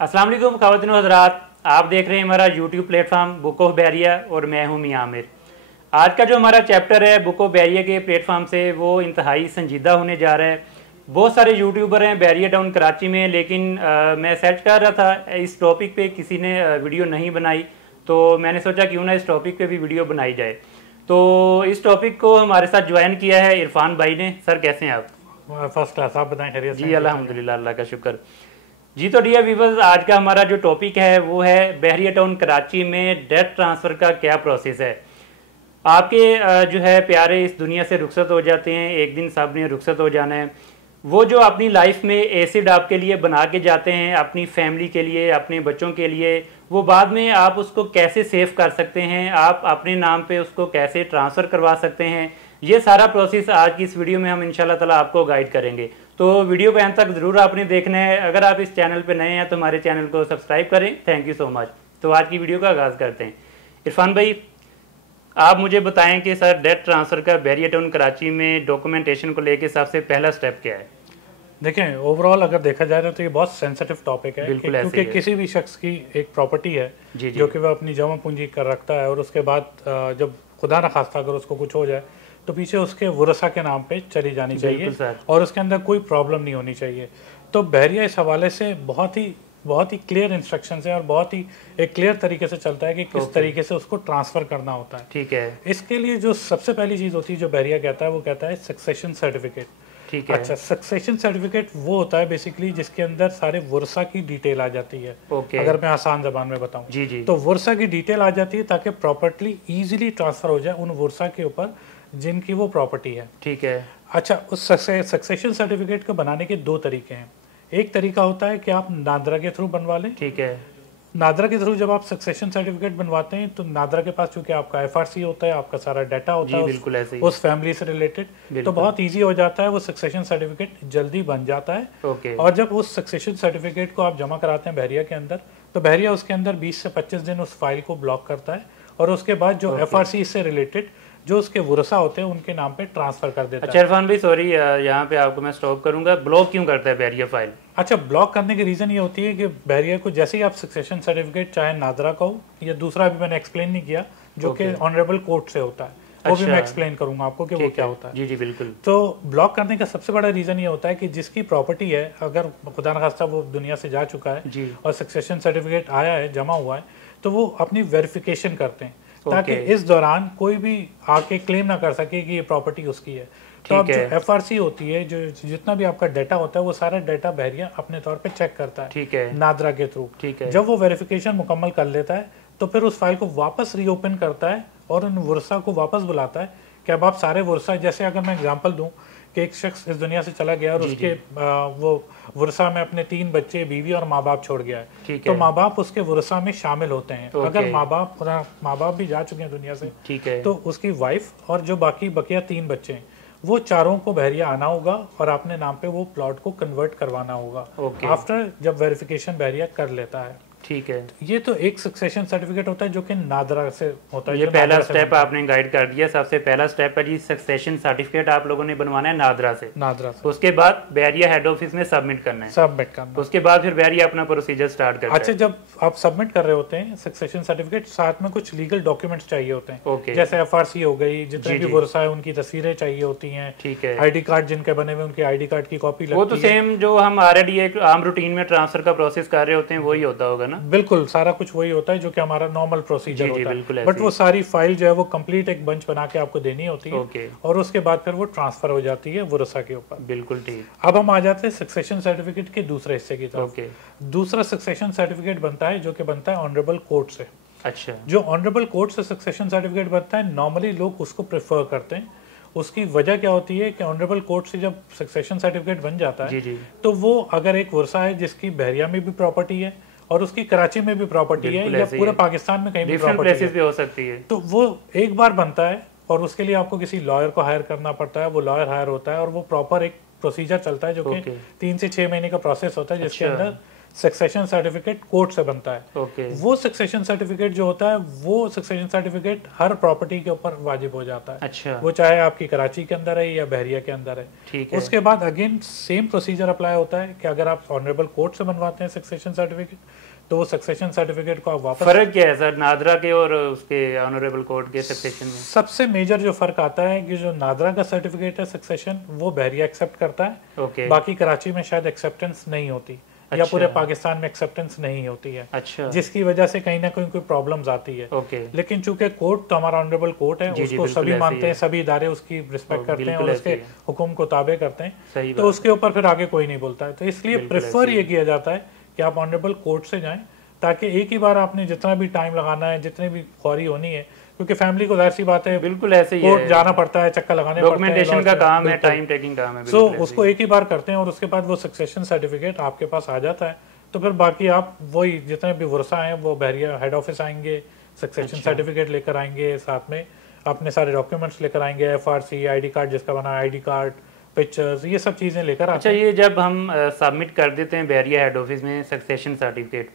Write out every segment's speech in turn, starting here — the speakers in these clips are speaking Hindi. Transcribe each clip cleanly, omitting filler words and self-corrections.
अस्सलाम वालेकुम ख़वातीन व हज़रात, आप देख रहे हैं हमारा यूट्यूब प्लेटफॉर्म बुक ऑफ बैरिया और मैं हूं मियां आमिर। आज का जो हमारा चैप्टर है बुक ऑफ बैरिया के प्लेटफॉर्म से वो इंतहाई संजीदा होने जा रहा है। बहुत सारे यूट्यूबर हैं बैरिया टाउन कराची में, लेकिन मैं सर्च कर रहा था इस टॉपिक पे किसी ने वीडियो नहीं बनाई, तो मैंने सोचा क्यों ना इस टॉपिक पे भी वीडियो बनाई जाए। तो इस टॉपिक को हमारे साथ ज्वाइन किया है इरफान भाई ने। सर कैसे हैं आप? फर्स्ट क्लास, आप बताएं खैरियत से? जी अल्हम्दुलिल्लाह, अल्लाह का शुक्र। जी तो डियर व्यूअर्स, आज का हमारा जो टॉपिक है वो है बहरिया टाउन कराची में डेथ ट्रांसफ़र का क्या प्रोसेस है। आपके जो है प्यारे इस दुनिया से रुखसत हो जाते हैं, एक दिन सब ने रुखसत हो जाना है। वो जो अपनी लाइफ में एसिड आपके लिए बना के जाते हैं, अपनी फैमिली के लिए, अपने बच्चों के लिए, वो बाद में आप उसको कैसे सेव कर सकते हैं, आप अपने नाम पे उसको कैसे ट्रांसफ़र करवा सकते हैं, ये सारा प्रोसेस आज की इस वीडियो में हम इंशाल्लाह ताला आपको गाइड करेंगे। तो वीडियो को अंत तक ज़रूर आपने देखना है। अगर आप इस चैनल पे नए हैं तो हमारे चैनल को सब्सक्राइब करें। Thank you so much. तो आज की वीडियो का आगाज़ करते हैं। इरफान भाई, आप मुझे बताएं कि सर डेथ ट्रांसफ़र का बहरिया टाउन कराची में डॉक्यूमेंटेशन को लेके सबसे पहला स्टेप क्या है? देखें, ओवरऑल अगर देखा जाए तो ये बहुत सेंसिटिव टॉपिक है, क्योंकि किसी भी शख्स की एक प्रॉपर्टी है जो कि वह अपनी जमा पूंजी कर रखता है और उसके बाद जब खुदा न खास्ता अगर उसको कुछ हो जाए तो पीछे उसके वरसा के नाम पे चली जानी चाहिए और उसके अंदर कोई प्रॉब्लम नहीं होनी चाहिए। तो बहरिया इस हवाले से बहुत ही क्लियर इंस्ट्रक्शंस है और बहुत ही एक क्लियर तरीके से चलता है कि किस तरीके से उसको ट्रांसफ़र करना होता है। ठीक है। इसके लिए जो सबसे पहली चीज़ होती है जो बहरिया कहता है वो कहता है सक्सेशन सर्टिफिकेट। ठीक है। अच्छा, सक्सेशन सर्टिफिकेट वो होता है बेसिकली जिसके अंदर सारे वरसा की डिटेल आ जाती है। अगर मैं आसान जबान में बताऊं जी जी। तो वरसा की डिटेल आ जाती है ताकि प्रॉपर्टी इजीली ट्रांसफर हो जाए उन वरसा के ऊपर जिनकी वो प्रॉपर्टी है। ठीक है। अच्छा, उस सक्सेशन सर्टिफिकेट को बनाने के दो तरीके हैं। एक तरीका होता है कि आप नादरा के थ्रू बनवा लें। ठीक है। नादरा के थ्रू जब आप सक्सेशन सर्टिफिकेट बनवाते हैं तो नादरा के पास चूंकि आपका एफआरसी होता है, आपका सारा डाटा होता है बिल्कुल ऐसे ही। उस फैमिली से रिलेटेड, तो बहुत इजी हो जाता है, वो सक्सेशन सर्टिफिकेट जल्दी बन जाता है। और जब उस सक्सेशन सर्टिफिकेट को आप जमा कराते हैं बहरिया के अंदर, तो बहरिया उसके अंदर 20 से 25 दिन उस फाइल को ब्लॉक करता है और उसके बाद जो एफआरसी से रिलेटेड जो उसके वरसा होते हैं उनके नाम पे ट्रांसफर कर देता है। अच्छा इरफान भाई, सॉरी यहाँ पे आपको मैं स्टॉप करूंगा। ब्लॉक क्यों करता है बहरिया फाइल? अच्छा, ब्लॉक करने की रीज़न ये होती है कि बहरिया को जैसे ही आप सक्सेशन सर्टिफिकेट चाहे नादरा का हो या दूसरा अभी मैंने एक्सप्लेन नहीं किया जो कि ऑनरेबल कोर्ट से होता है, वो भी मैं एक्सप्लेन करूंगा आपको कि वो क्या होता है। जी जी बिल्कुल। तो ब्लॉक करने का सबसे बड़ा रीज़न ये होता है कि जिसकी प्रॉपर्टी है, अगर खुदा न खास्ता वो दुनिया से जा चुका है और सक्सेशन सर्टिफिकेट आया है, जमा हुआ है, तो वो अपनी वेरिफिकेशन करते हैं ताकि इस दौरान कोई भी आके क्लेम ना कर सके कि ये प्रॉपर्टी उसकी है। तो अब जो एफआरसी होती है, जो जितना भी आपका डाटा होता है, वो सारा डाटा बहरिया अपने तौर पे चेक करता है। ठीक है। नादरा के थ्रू। ठीक है। जब वो वेरिफिकेशन मुकम्मल कर लेता है तो फिर उस फाइल को वापस रीओपन करता है और उन वरसा को वापस बुलाता है कि अब आप सारे वरसा, जैसे अगर मैं एग्जांपल दूं कि एक शख्स इस दुनिया से चला गया और उसके वो वरसा में अपने 3 बच्चे, बीवी और माँ बाप छोड़ गया है, तो माँ बाप उसके वरसा में शामिल होते हैं। अगर माँ बाप भी जा चुके हैं दुनिया से, ठीक है, तो उसकी वाइफ और जो बाकी बकिया 3 बच्चे हैं, वो चारों को बहरिया आना होगा और अपने नाम पे वो प्लॉट को कन्वर्ट करवाना होगा आफ्टर जब वेरिफिकेशन बहरिया कर लेता है। ठीक है। ये तो एक सक्सेशन सर्टिफिकेट होता है जो कि नादरा से होता है। ये पहला स्टेप आपने गाइड कर दिया। सबसे पहला स्टेप है जी सक्सेशन सर्टिफिकेट आप लोगों ने बनवाना है नादरा से। उसके बाद बहरिया हेड ऑफिस में सबमिट करना है। उसके बाद फिर बहरिया अपना प्रोसीजर स्टार्ट करता है। अच्छा, जब आप सबमिट कर रहे होते हैं सक्सेशन सर्टिफिकेट, साथ में कुछ लीगल डॉक्यूमेंट्स चाहिए होते हैं। जैसे एफआरसी हो गई, जितने भी वरसा है उनकी तस्वीरें चाहिए होती हैं। ठीक है। आईडी कार्ड जिनके बने हुए उनके आईडी कार्ड की कॉपी लगती है। वो तो सेम जो हम ऑलरेडी एक आम रूटीन में ट्रांसफर का प्रोसेस कर रहे होते हैं वही होता होगा ना? बिल्कुल, सारा कुछ वही होता है जो कि हमारा नॉर्मल प्रोसीजर होता है। बट वो सारी फाइल जो है वो कंप्लीट एक बंच बना के आपको देनी होती है और उसके बाद फिर वो ट्रांसफर हो जाती है वरसा के ऊपर। बिल्कुल ठीक। अब हम आ जाते हैं सक्सेशन सर्टिफिकेट के दूसरे हिस्से की तरफ। दूसरा सक्सेशन सर्टिफिकेट बनता है जो कि बनता है ऑनरेबल कोर्ट से। अच्छा। जो ऑनरेबल कोर्ट से सक्सेशन सर्टिफिकेट बनता है, नॉर्मली लोग उसको प्रेफर करते हैं। उसकी वजह क्या होती है कि ऑनरेबल कोर्ट से जब सक्सेशन सर्टिफिकेट बन जाता है तो वो अगर एक वरसा है जिसकी बहरिया में भी प्रॉपर्टी है और उसकी कराची में भी प्रॉपर्टी है या पूरे पाकिस्तान में कहीं भी प्रॉपर्टी भी हो सकती है, तो वो एक बार बनता है और उसके लिए आपको किसी लॉयर को हायर करना पड़ता है। वो लॉयर हायर होता है और वो प्रॉपर एक प्रोसीजर चलता है जो कि 3 से 6 महीने का प्रोसेस होता है, जिसके अंदर सक्सेशन सर्टिफिकेट कोर्ट से बनता है। वो सक्सेशन सर्टिफिकेट जो होता है वो सक्सेशन सर्टिफिकेट हर प्रॉपर्टी के ऊपर वाजिब हो जाता है। अच्छा। वो चाहे आपकी कराची के अंदर है या बहरिया के अंदर है। ठीक है। उसके बाद अगेन सेम प्रोसीजर अप्लाई होता है कि अगर आप ऑनरेबल कोर्ट से बनवाते हैं सक्सेशन सर्टिफिकेट तो वो सक्सेशन सर्टिफिकेट को आप वापस। फर्क क्या है सर नादरा के और उसके ऑनरेबल कोर्ट के सक्सेशन में? सबसे मेजर जो फर्क आता है कि जो नादरा का सर्टिफिकेट है सक्सेशन वो बहरिया एक्सेप्ट करता है। बाकी कराची में शायद एक्सेप्टेंस नहीं होती। या पूरे पाकिस्तान में एक्सेप्टेंस नहीं होती है। अच्छा। जिसकी वजह से कहीं ना कहीं कोई प्रॉब्लम्स आती है। लेकिन चूंकि कोर्ट तो हमारा ऑनरेबल कोर्ट है, उसको सभी मानते हैं, सभी इदारे उसकी रिस्पेक्ट करते हैं और उसके हुक्म को ताबे करते हैं, तो उसके ऊपर फिर आगे कोई नहीं बोलता है। तो इसलिए प्रेफर ये किया जाता है कि आप ऑनरेबल कोर्ट से जाएं, ताकि एक ही बार आपने जितना भी टाइम लगाना है, जितनी भी ख्वारी होनी है, क्योंकि फैमिली को जाहिर सी बात है बिल्कुल ऐसे ही कोर्ट जाना पड़ता है, चक्कर लगाने पड़ते हैं, डॉक्यूमेंटेशन का काम है, टाइम टेकिंग काम है। सो उसको एक ही बार करते हैं और उसके बाद वो सक्सेशन सर्टिफिकेट आपके पास आ जाता है। तो फिर बाकी आप वही जितने भी वर्षा हैं वो बहरिया हेड ऑफिस आएंगे, सक्सेशन सर्टिफिकेट लेकर आएंगे, साथ में अपने सारे डॉक्यूमेंट्स लेकर आएंगे, FRC, ID कार्ड जिसका बना ID कार्ड, पिक्चर्स, ये सब चीज़ें लेकर आते हैं। अच्छा, ये जब हम सबमिट कर देते हैं बहरिया हेड ऑफिस में सक्सेशन सर्टिफिकेट,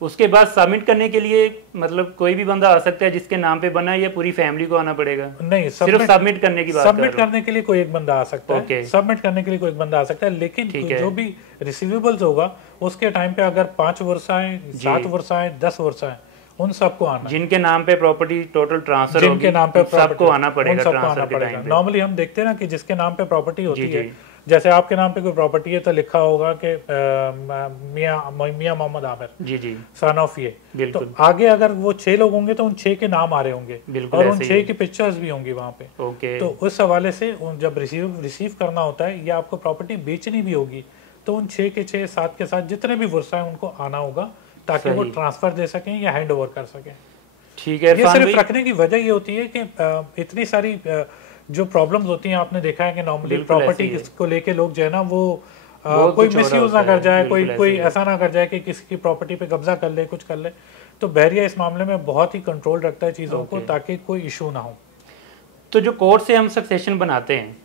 उसके बाद सबमिट करने के लिए मतलब कोई भी बंदा आ सकता है जिसके नाम पे बना है या पूरी फैमिली को आना पड़ेगा? नहीं, सिर्फ सबमिट करने की बात सबमिट करने के लिए कोई एक बंदा आ सकता है। सबमिट करने के लिए कोई एक बंदा आ सकता है, लेकिन जो भी रिसीवेबल्स होगा उसके टाइम पे अगर 5 वर्ष आए, 7 वर्ष आए, 10 वर्ष आए, उन सबको आना। जिनके नाम पे प्रॉपर्टी टोटल ट्रांसफर होगी, जिनके नाम पे सबको आना पड़ेगा ट्रांसफर के टाइम पे। नॉर्मली हम देखते हैं ना कि जिसके नाम पे प्रॉपर्टी होती है, जैसे आपके नाम पे कोई प्रॉपर्टी है तो लिखा होगा कि मियां मोहम्मद आमिर, जी सन ऑफ ये, तो आगे अगर वो 6 लोग होंगे तो उन 6 के नाम आ रहे होंगे और उन 6 की पिक्चर्स भी होंगी वहाँ पे। तो उस हवाले से जब रिसीव करना होता है या आपको प्रॉपर्टी बेचनी भी होगी तो उन 6 के 6 7 के साथ जितने भी वर्षा है उनको आना होगा, ताकि वो ट्रांसफर दे सकें या हैंड ओवर कर सकें। ठीक है। ये सिर्फ रखने की वजह ये होती है कि इतनी सारी जो प्रॉब्लम्स होती हैं, आपने देखा है कि नॉर्मली प्रॉपर्टी को लेके लोग जो है ना वो कोई मिसयूज ना कर जाए, कोई ऐसा ना कर जाए कि किसी की प्रॉपर्टी पे कब्जा कर ले, कुछ कर ले। तो बहरिया इस मामले में बहुत ही कंट्रोल रखता है चीज़ों को, ताकि कोई इशू ना हो। तो जो कोर्ट से हम सक्सेशन बनाते हैं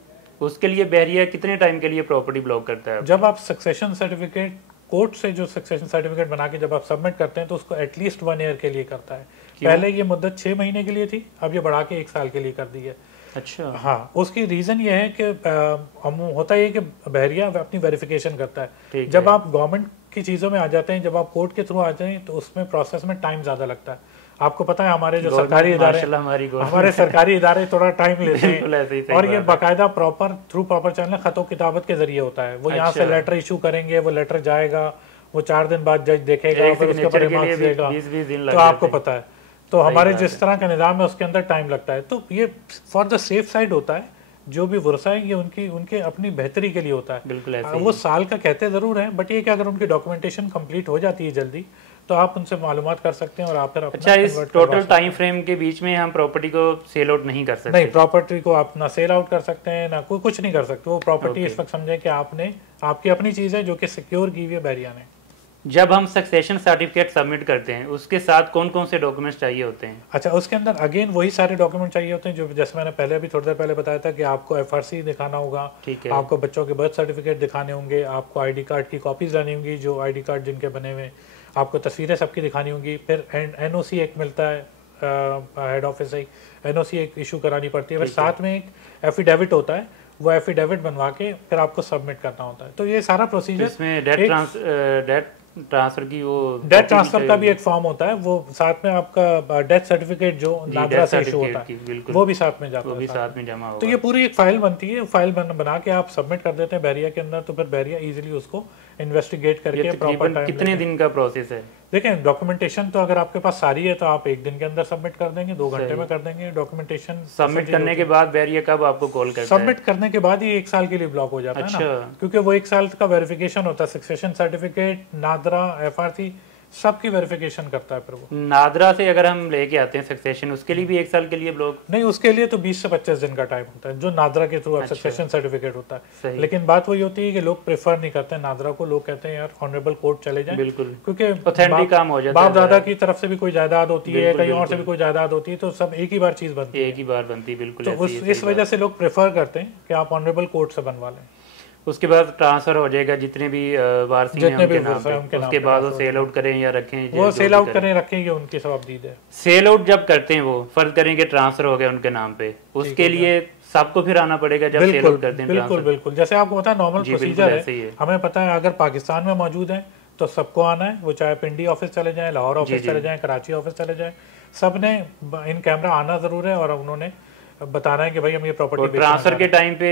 उसके लिए बहरिया कितने टाइम के लिए प्रॉपर्टी ब्लॉक करता है? जब आप सक्सेशन सर्टिफिकेट कोर्ट से जो सक्सेशन सर्टिफिकेट बना के जब आप सबमिट करते हैं तो उसको एटलीस्ट 1 ईयर के लिए करता है। पहले ये मुद्दत 6 महीने के लिए थी, अब ये बढ़ा के 1 साल के लिए कर दी है। अच्छा। हाँ, उसकी रीजन ये है कि होता है कि बहरिया अपनी वेरिफिकेशन करता है। जब आप गवर्नमेंट की चीजों में आ जाते हैं, जब आप कोर्ट के थ्रू आ जाते हैं तो उसमें प्रोसेस में टाइम ज्यादा लगता है। आपको पता है हमारे जो सरकारी इदारे, हमारे सरकारी इदारे थोड़ा टाइम लेते हैं और ये बाकायदा प्रॉपर चैनल खतो किताबत के जरिए होता है। वो यहाँ से लेटर इशू करेंगे, वो लेटर जाएगा, वो 4 दिन बाद जज देखेगा, फिर उसके ऊपर रिमार्क्स देगा। तो आपको पता है, तो हमारे जिस तरह का निज़ाम है उसके अंदर टाइम लगता है। तो ये फॉर द सेफ साइड होता है। जो भी वर्षा है ये उनके अपनी बेहतरी के लिए होता है। बिल्कुल वो साल का कहते ज़रूर हैं, बट ये कि अगर उनकी डॉक्यूमेंटेशन कंप्लीट हो जाती है जल्दी तो आप उनसे मालूमात कर सकते हैं और आप फिर अच्छा इस टोटल टाइम फ्रेम के बीच में हम प्रॉपर्टी को सेल आउट नहीं कर सकते? नहीं, प्रॉपर्टी को आप ना सेल आउट कर सकते हैं ना कुछ नहीं कर सकते। वो प्रॉपर्टी इस वक्त समझे कि आपकी अपनी चीज़ है जो कि सिक्योर की हुई है बहरिया ने। जब हम सक्सेशन सर्टिफिकेट सबमिट करते हैं उसके साथ कौन कौन से डॉक्यूमेंट्स चाहिए होते हैं? अच्छा, उसके अंदर अगेन वही सारे डॉक्यूमेंट चाहिए होते हैं जो जैसे मैंने पहले भी थोड़ी देर पहले बताया था कि आपको FRC दिखाना होगा, आपको बच्चों के बर्थ सर्टिफिकेट दिखाने होंगे, आपको ID कार्ड की कॉपीज लानी होंगी, जो ID कार्ड जिनके बने हुए, आपको तस्वीरें सबकी दिखानी होंगी। फिर NOC एक मिलता है हेड ऑफिस से, NOC एक इशू करानी पड़ती है। फिर साथ में एक एफिडेविट होता है, वो एफिडेविट बनवा के फिर आपको सबमिट करना होता है। तो ये सारा प्रोसीजर, इसमें डेट ट्रांसफर की वो डेथ ट्रांसफर का भी एक फॉर्म होता है, वो साथ में आपका डेथ सर्टिफिकेट जो नादरा से इशू होता है वो भी साथ में जाता है, वो भी साथ में जमा होगा। तो ये पूरी एक फाइल बनती है, फाइल बना के आप सबमिट कर देते हैं बहरिया के अंदर। तो फिर बहरिया इजीली उसको इन्वेस्टिगेट करके प्रॉपर टाइम। कितने दिन का प्रोसेस है? देखें, डॉक्यूमेंटेशन तो अगर आपके पास सारी है तो आप 1 दिन के अंदर सबमिट कर देंगे, 2 घंटे में कर देंगे। डॉक्यूमेंटेशन सबमिट करने के बाद बहरिया कब आपको कॉल करता है? सबमिट करने के बाद ही 1 साल के लिए ब्लॉक हो जाता है ना, क्योंकि वो 1 साल का वेरिफिकेशन होता है। सक्सेशन सर्टिफिकेट, नादरा, FRC सबकी वेरिफिकेशन करता है। फिर वो नादरा से अगर हम लेके आते हैं सक्सेशन, उसके लिए भी 1 साल के लिए ब्लॉक? नहीं, उसके लिए तो 20 से 25 दिन का टाइम होता है जो नादरा के थ्रू सक्सेशन सर्टिफिकेट होता है। लेकिन बात वही होती है कि लोग प्रेफर नहीं करते नादरा को, लोग कहते हैं यार ऑनरेबल कोर्ट चले जाएं। बिल्कुल, क्योंकि ऑथेंटिक काम हो जाता है। बाप दादा की तरफ से भी कोई जायदाद होती है, कहीं और से भी कोई जायदाद होती है, तो सब एक ही बार चीज बनती है, एक ही बार बनती है। बिल्कुल, तो इस वजह से लोग प्रेफर करते हैं कि आप ऑनरेबल कोर्ट से बनवा लें। उसके बाद ट्रांसफर हो जाएगा जितने भी वारसी हैं उनके नाम पे, उसके बाद वो सेल आउट करें या रखें, वो सेल आउट करें रखेंगे उनकी सब अपडीद है। सेल आउट जब करते हैं वो फर्ज करें कि ट्रांसफर हो गया उनके नाम पे, उसके लिए सबको फिर आना पड़ेगा जब सेल आउट करते हैं। बिल्कुल बिल्कुल, जैसे आपको पता है नॉर्मल प्रोसीजर है, हमें पता है अगर पाकिस्तान में मौजूद है तो सबको आना है, वो चाहे पिंडी ऑफिस चले जाए, लाहौर ऑफिस चले जाए, कराची ऑफिस चले जाए, सब ने इन कैमरा आना जरूर है और उन्होंने बताना है कि भाई हम ये प्रॉपर्टी ट्रांसफर के टाइम पे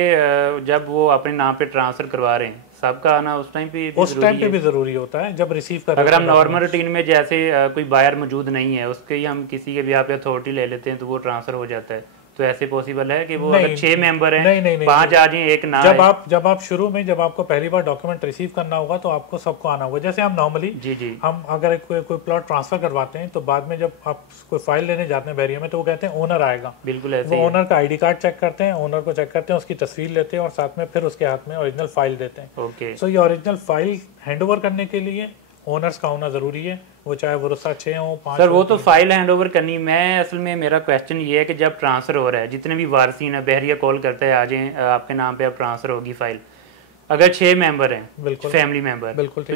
जब वो अपने नाम पे ट्रांसफर करवा रहे हैं सबका आना उस टाइम पे भी जरूरी होता है जब रिसीव कर। अगर हम नॉर्मल रूटीन में जैसे कोई बायर मौजूद नहीं है उसके ही हम किसी के भी यहाँ पे अथॉरिटी ले लेते हैं तो वो ट्रांसफर हो जाता है, तो ऐसे पॉसिबल है कि वो अगर 6 मेंबर हैं, नहीं, 5 आ जाए, एक ना जब आप शुरू में जब आपको पहली बार डॉक्यूमेंट रिसीव करना होगा तो आपको सबको आना होगा। जैसे हम नॉर्मली हम अगर कोई प्लॉट ट्रांसफर करवाते हैं तो बाद में जब आप कोई फाइल लेने जाते हैं बहरिया में तो वो कहते हैं ओनर आएगा, बिल्कुल ऐसे वो ओनर का आईडी कार्ड चेक करते हैं, ओनर को चेक करते हैं, उसकी तस्वीर लेते हैं और साथ में फिर उसके हाथ में ओरिजिनल फाइल देते हैं। सो ये ओरिजिनल फाइल हैंडओवर करने के लिए ओनर्स का होना जरूरी है, वो चाहे वो 6 हो 5। सर वो तो फाइल हैंडओवर करनी, मैं असल में मेरा क्वेश्चन ये है कि जब ट्रांसफर हो रहा है जितने भी वारसीन है, बहरिया कॉल करता है आ जाए आपके नाम पे अब ट्रांसफर होगी फाइल, अगर 6 मेंबर हैं फैमिली मेंबर, बिल्कुल तो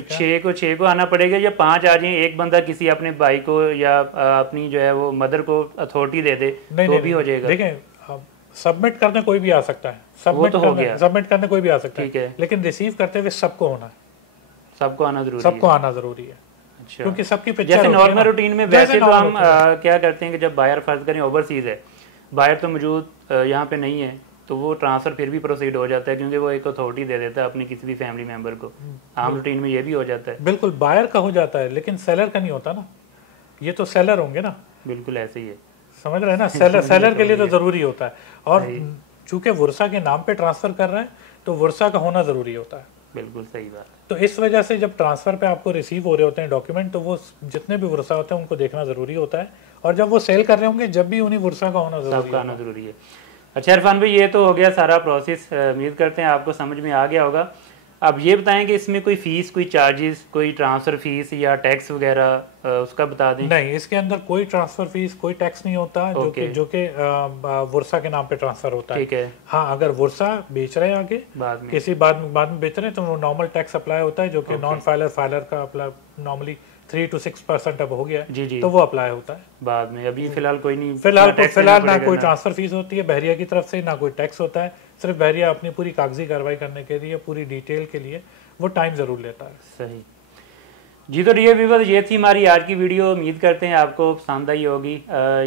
6 को आना पड़ेगा या 5 आ जाए, एक बंदा किसी अपने भाई को या अपनी जो है वो मदर को अथॉरिटी दे दे तो भी हो जाएगा? देखें सबमिट करने कोई भी आ सकता है, सबमिट करने कोई भी आ सकता है, लेकिन रिसीव करते हुए सबको होना है, सबको आना जरूरी है। अच्छा। क्योंकि सबकी जैसे नॉर्मल रूटीन में वैसे तो हम क्या करते हैं कि जब बायर फर्ज करें ओवरसीज है, बायर तो मौजूद यहाँ पे नहीं है, तो वो ट्रांसफर फिर भी प्रोसीड हो जाता है क्योंकि वो एक अथॉरिटी दे देता है अपनी किसी भी फैमिली मेंबर को। आम रूटीन में ये भी हो जाता है। बिल्कुल बायर का हो जाता है लेकिन सेलर का नहीं होता ना, ये तो सेलर होंगे ना। बिल्कुल ऐसे ही है, समझ रहे हैं ना, सेलर के लिए तो जरूरी होता है और चूंकि वर्षा के नाम पे ट्रांसफर कर रहे हैं तो वर्षा का होना जरूरी होता है। बिल्कुल सही बात। तो इस वजह से जब ट्रांसफर पे आपको रिसीव हो रहे होते हैं डॉक्यूमेंट तो वो जितने भी वर्षा होते हैं उनको देखना जरूरी होता है, और जब वो सेल कर रहे होंगे जब भी उन्हीं वर्षा का होना जरूरी है। अच्छा इरफान भाई, ये तो हो गया सारा प्रोसेस, उम्मीद करते हैं आपको समझ में आ गया होगा। अब ये बताएं कि इसमें कोई फीस, कोई चार्जेस, कोई ट्रांसफर फीस या टैक्स वगैरह उसका बता दें। नहीं, इसके अंदर कोई ट्रांसफर फीस, कोई टैक्स नहीं होता, जो कि वर्षा के नाम पे ट्रांसफर होता है। ठीक है। हाँ, अगर वर्षा बेच रहे हैं आगे किसी बाद में बेच रहे हैं तो वो नॉर्मल टैक्स अप्लाई होता है, जो कि नॉन फाइलर का अप्लाई नॉर्मली 3 to 6% अब हो गया है, जी। तो वो अप्लाई होता है बाद में। अभी फिलहाल कोई नहीं, फिलहाल ना कोई ट्रांसफर फीस होती है बहरिया की तरफ से, ना कोई टैक्स होता है। सिर्फ बहरिया अपनी पूरी कागजी कार्रवाई करने के लिए, पूरी डिटेल के लिए वो टाइम जरूर लेता है। सही जी। तो डियर व्यूअर्स, ये थी हमारी आज की वीडियो। उम्मीद करते हैं आपको पसंद आई होगी।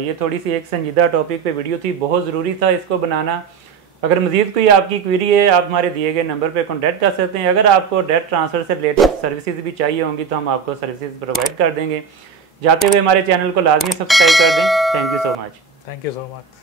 ये थोड़ी सी एक संजीदा टॉपिक पे वीडियो थी, बहुत ज़रूरी था इसको बनाना। अगर मज़ीद कोई आपकी क्वेरी है आप हमारे दिए गए नंबर पे कांटेक्ट कर सकते हैं। अगर आपको डेट ट्रांसफ़र से रिलेटेड सर्विसेज भी चाहिए होंगी तो हम आपको सर्विसेज प्रोवाइड कर देंगे। जाते हुए हमारे चैनल को लाजमी सब्सक्राइब कर दें। Thank you so much. Thank you so much.